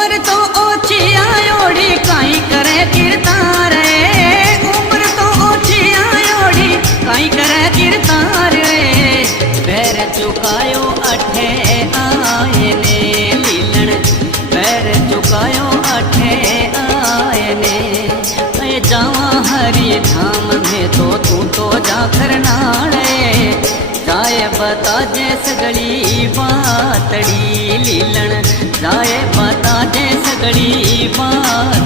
उम्र तो ओछी आयोड़ी काई करे कीर्तार उम्र तो ओछी आयोड़ी काई करे कीर्तार पैर चुकायो अठे आए ने लीलण पैर चुकायो अठे आए ने जावा हरि धाम में तो तू तो जाकर नाले जाए बता जे सगड़ी बातड़ी लीलण जाए बता जे सगड़ी बात